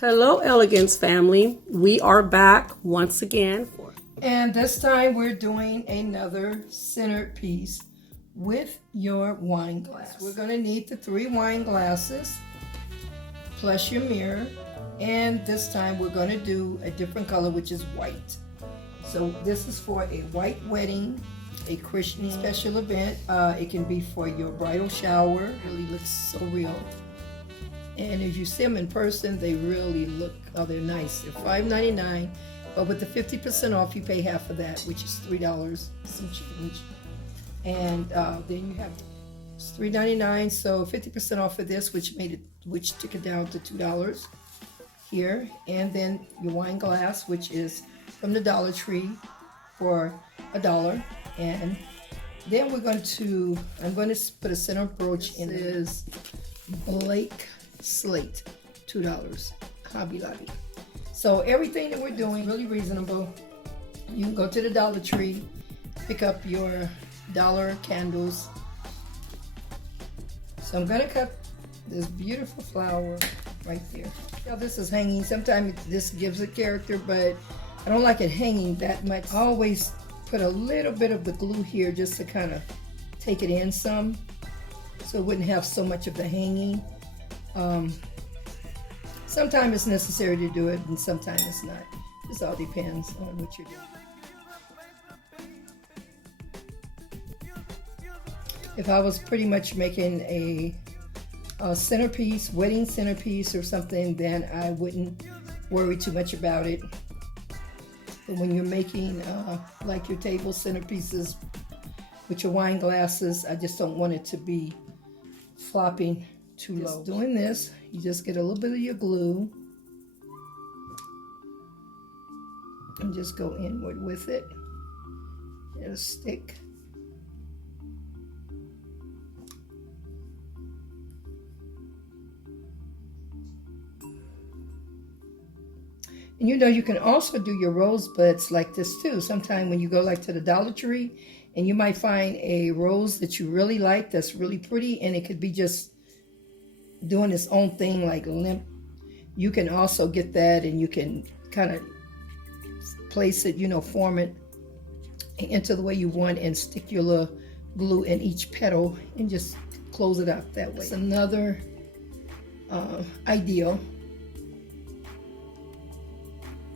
Hello, Elegance family. We are back once again. And this time we're doing another centerpiece with your wine glass. We're going to need the 3 wine glasses plus your mirror. And this time we're going to do a different color, which is white. So this is for a white wedding, a christening special event. It can be for your bridal shower. It really looks so real. And as you see them in person, they really look, they're nice. They're $5.99, but with the 50% off, you pay half of that, which is $3, some change. And then you have it's $3.99, so 50% off of this, which took it down to $2 here. And then your wine glass, which is from the Dollar Tree for $1. And then I'm going to put a center brooch in. This is Blake Slate, $2, Hobby Lobby. So everything that we're doing really reasonable. You can go to the Dollar Tree, pick up your dollar candles. So I'm gonna cut this beautiful flower right there. Now this is hanging. Sometimes this gives it character, but I don't like it hanging that much. I always put a little bit of the glue here just to kind of take it in some, so it wouldn't have so much of the hanging. Sometimes it's necessary to do it and sometimes it's not. This all depends on what you're doing. If I was pretty much making a centerpiece, wedding centerpiece or something, then I wouldn't worry too much about it. But when you're making like your table centerpieces with your wine glasses, I just don't want it to be flopping too low. Just doing this, you just get a little bit of your glue and just go inward with it. It'll stick. And you know, you can also do your rosebuds like this too. Sometimes when you go like to the Dollar Tree and you might find a rose that you really like that's really pretty, and it could be just doing its own thing like limp. You can also get that and you can kind of place it, you know, form it into the way you want and stick your little glue in each petal and just close it out that way. It's another ideal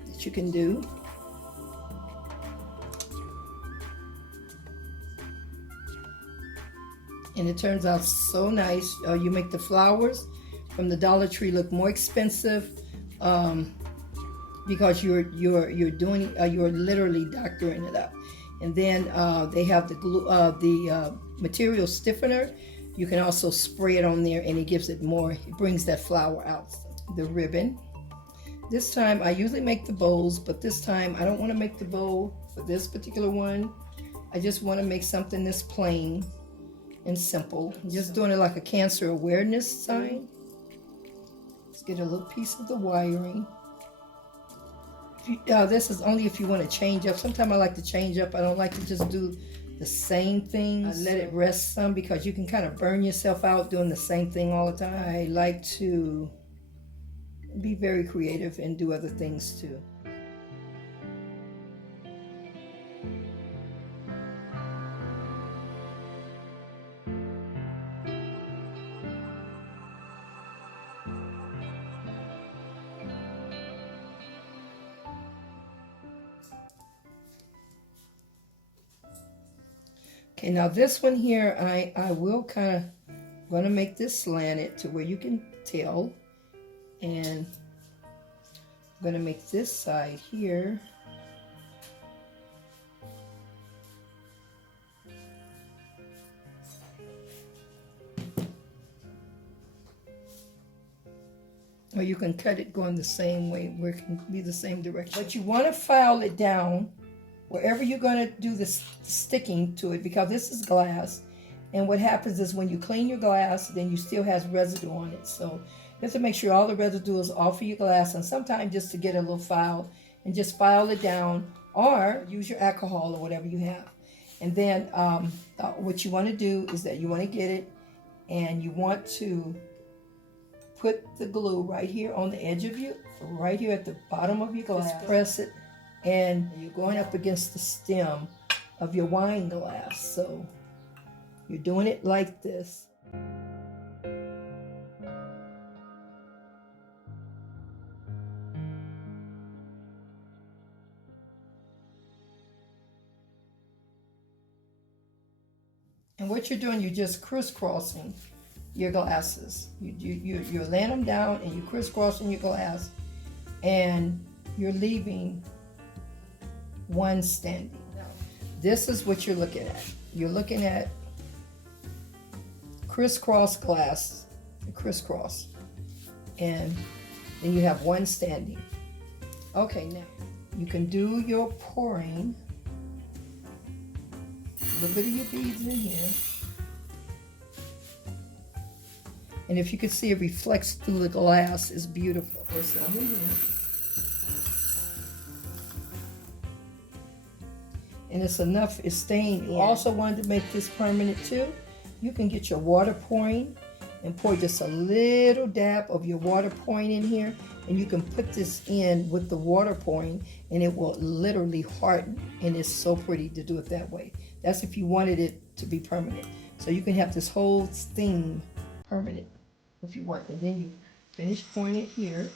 that you can do. And it turns out so nice. You make the flowers from the Dollar Tree look more expensive because you're literally doctoring it up. And then they have the glue, the material stiffener. You can also spray it on there, and it gives it more. It brings that flower out. The ribbon. This time I usually make the bows, but this time I don't want to make the bow for this particular one. I just want to make something that's plain and simple. I'm just doing it like a cancer awareness sign. Let's get a little piece of the wiring. This is only if you want to change up. Sometimes I like to change up. I don't like to just do the same thing. I let it rest some because you can kind of burn yourself out doing the same thing all the time. I like to be very creative and do other things too. Okay, now this one here, I will kind of going to make this slanted to where you can tell. And I'm going to make this side here or you can cut it going the same way where it can be the same direction. But you want to file it down wherever you're going to do the sticking to it, because this is glass, and what happens is when you clean your glass, then you still has residue on it. So you have to make sure all the residue is off of your glass, and sometimes just to get a little file and just file it down, or use your alcohol or whatever you have. And then what you want to do is that you want to get it and you want to put the glue right here on the edge of your right here at the bottom of your glass. Just press it, and you're going up against the stem of your wine glass. So you're doing it like this. And what you're doing, you're just crisscrossing your glasses. You're laying them down and you're crisscrossing your glass, and you're leaving one standing. This is what you're looking at. You're looking at crisscross glass, crisscross, and then you have one standing. Okay, now you can do your pouring. A little bit of your beads in here. And if you could see it reflects through the glass, it's beautiful. There's some in here. And it's enough, it's staying. You also wanted to make this permanent too. You can get your water pouring and pour just a little dab of your water pouring in here, and you can put this in with the water pouring and it will literally harden, and it's so pretty to do it that way. That's if you wanted it to be permanent. So you can have this whole thing permanent if you want. And then you finish pouring it here.